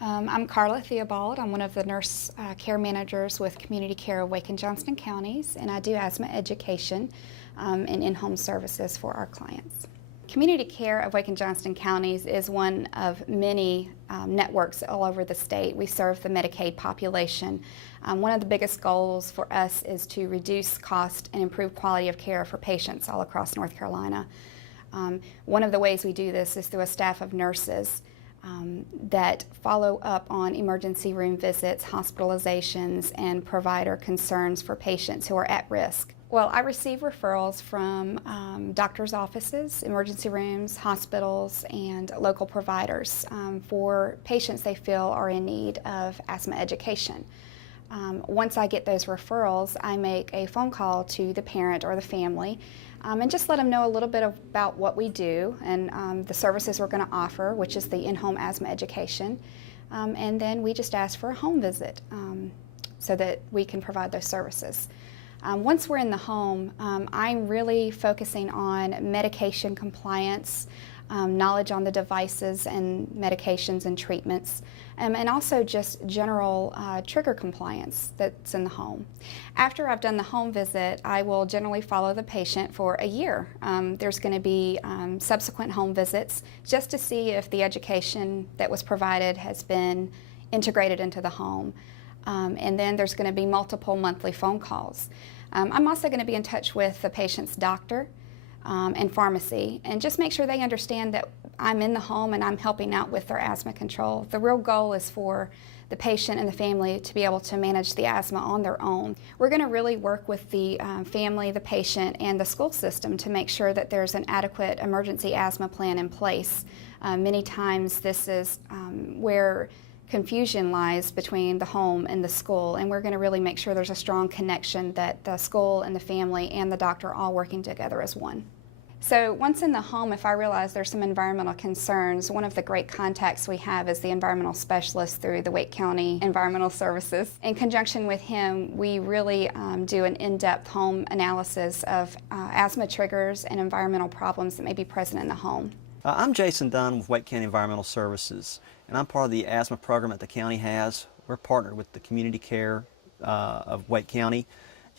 I'm Carla Theobald. I'm one of the nurse care managers with Community Care of Wake and Johnston counties, and I do asthma education and in-home services for our clients. Community Care of Wake and Johnston counties is one of many networks all over the state. We serve the Medicaid population. One of the biggest goals for us is to reduce cost and improve quality of care for patients all across North Carolina. One of the ways we do this is through a staff of nurses that follow up on emergency room visits, hospitalizations, and provider concerns for patients who are at risk. Well, I receive referrals from doctors' offices, emergency rooms, hospitals, and local providers for patients they feel are in need of asthma education. Once I get those referrals, I make a phone call to the parent or the family and just let them know a little bit about what we do and the services we're going to offer, which is the in-home asthma education. And then we just ask for a home visit so that we can provide those services. Once we're in the home, I'm really focusing on medication compliance, knowledge on the devices and medications and treatments, and also just general trigger compliance that's in the home. After I've done the home visit, I will generally follow the patient for a year. There's going to be subsequent home visits just to see if the education that was provided has been integrated into the home. And then there's going to be multiple monthly phone calls. I'm also going to be in touch with the patient's doctor and pharmacy and just make sure they understand that I'm in the home and I'm helping out with their asthma control. The real goal is for the patient and the family to be able to manage the asthma on their own. We're going to really work with the family, the patient, and the school system to make sure that there's an adequate emergency asthma plan in place. Many times this is where confusion lies between the home and the school, and we're going to really make sure there's a strong connection that the school and the family and the doctor are all working together as one. So once in the home, if I realize there's some environmental concerns, one of the great contacts we have is the environmental specialist through the Wake County Environmental Services. In conjunction with him, we really do an in-depth home analysis of asthma triggers and environmental problems that may be present in the home. I'm Jason Dunn with Wake County Environmental Services, and I'm part of the asthma program that the county has. We're partnered with the Community Care of Wake County,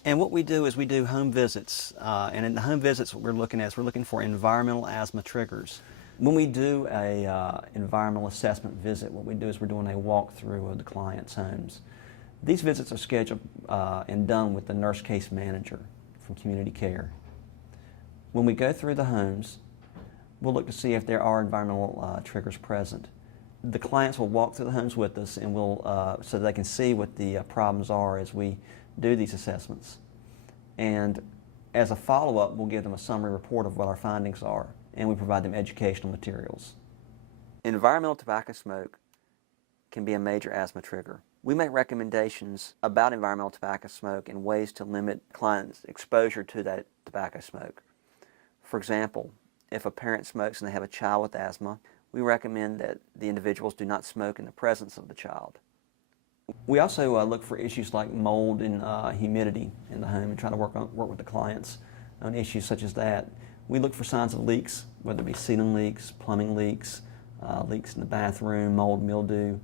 and what we do is we do home visits, and in the home visits what we're looking for environmental asthma triggers. When we do a environmental assessment visit, what we do is we're doing a walkthrough of the client's homes. These visits are scheduled and done with the nurse case manager from Community Care. When we go through the homes, we'll look to see if there are environmental triggers present. The clients will walk through the homes with us and so they can see what the problems are as we do these assessments. And as a follow-up, we'll give them a summary report of what our findings are, and we provide them educational materials. Environmental tobacco smoke can be a major asthma trigger. We make recommendations about environmental tobacco smoke and ways to limit clients' exposure to that tobacco smoke. For example, if a parent smokes and they have a child with asthma, we recommend that the individuals do not smoke in the presence of the child. We also look for issues like mold and humidity in the home and try to work with the clients on issues such as that. We look for signs of leaks, whether it be ceiling leaks, plumbing leaks, leaks in the bathroom, mold, mildew,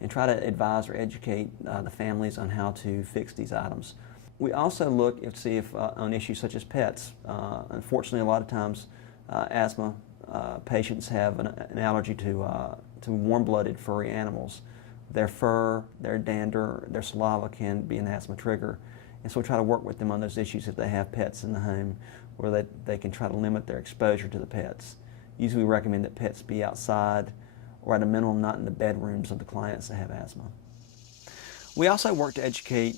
and try to advise or educate the families on how to fix these items. We also look to see if on issues such as pets. Unfortunately, a lot of times asthma patients have an allergy to warm-blooded furry animals. Their fur, their dander, their saliva can be an asthma trigger. And so we try to work with them on those issues if they have pets in the home, where they can try to limit their exposure to the pets. Usually we recommend that pets be outside or at a minimum not in the bedrooms of the clients that have asthma. We also work to educate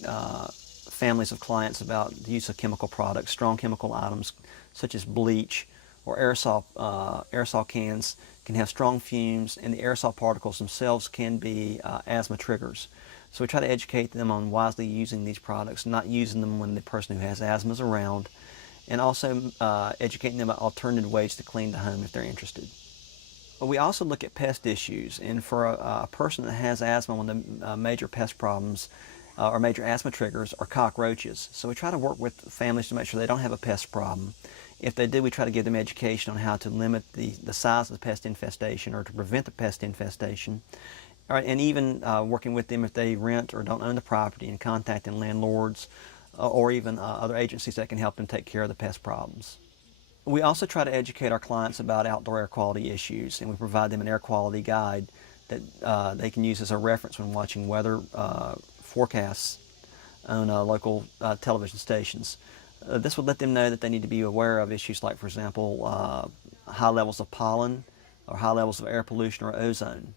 families of clients about the use of chemical products, strong chemical items such as bleach or aerosol cans can have strong fumes, and the aerosol particles themselves can be asthma triggers. So we try to educate them on wisely using these products, not using them when the person who has asthma is around, and also educating them about alternative ways to clean the home if they're interested. But we also look at pest issues, and for a person that has asthma, one of the major pest problems or major asthma triggers are cockroaches. So we try to work with families to make sure they don't have a pest problem. If they do, we try to give them education on how to limit the size of the pest infestation or to prevent the pest infestation. All right, and even working with them if they rent or don't own the property, and contacting landlords or even other agencies that can help them take care of the pest problems. We also try to educate our clients about outdoor air quality issues, and we provide them an air quality guide that they can use as a reference when watching weather forecasts on local television stations. This would let them know that they need to be aware of issues like, for example, high levels of pollen or high levels of air pollution or ozone.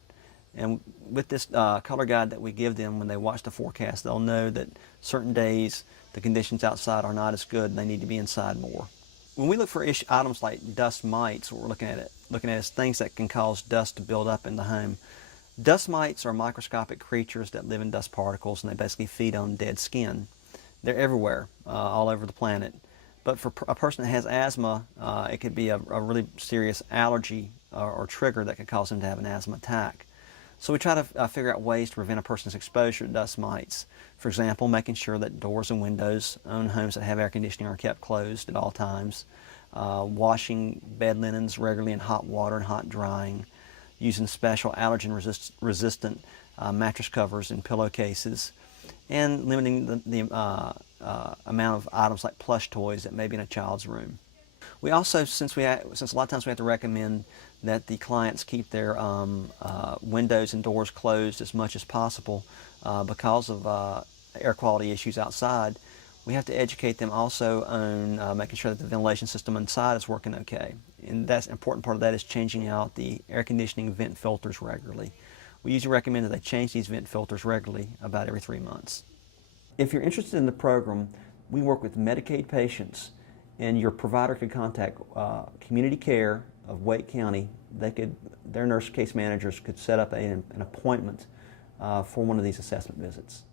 And with this color guide that we give them when they watch the forecast, they'll know that certain days the conditions outside are not as good and they need to be inside more. When we look for items like dust mites, what we're looking at is things that can cause dust to build up in the home. Dust mites are microscopic creatures that live in dust particles, and they basically feed on dead skin. They're everywhere, all over the planet. But for a person that has asthma, it could be a really serious allergy or trigger that could cause them to have an asthma attack. So we try to figure out ways to prevent a person's exposure to dust mites. For example, making sure that doors and windows on homes that have air conditioning are kept closed at all times, washing bed linens regularly in hot water and hot drying, using special allergen-resistant mattress covers and pillowcases, and limiting the amount of items like plush toys that may be in a child's room. We also, since a lot of times we have to recommend that the clients keep their windows and doors closed as much as possible because of air quality issues outside, we have to educate them also on making sure that the ventilation system inside is working okay. And that's an important part of that is changing out the air conditioning vent filters regularly. We usually recommend that they change these vent filters regularly, about every 3 months. If you're interested in the program, we work with Medicaid patients, and your provider could contact Community Care of Wake County. Their nurse case managers could set up an appointment for one of these assessment visits.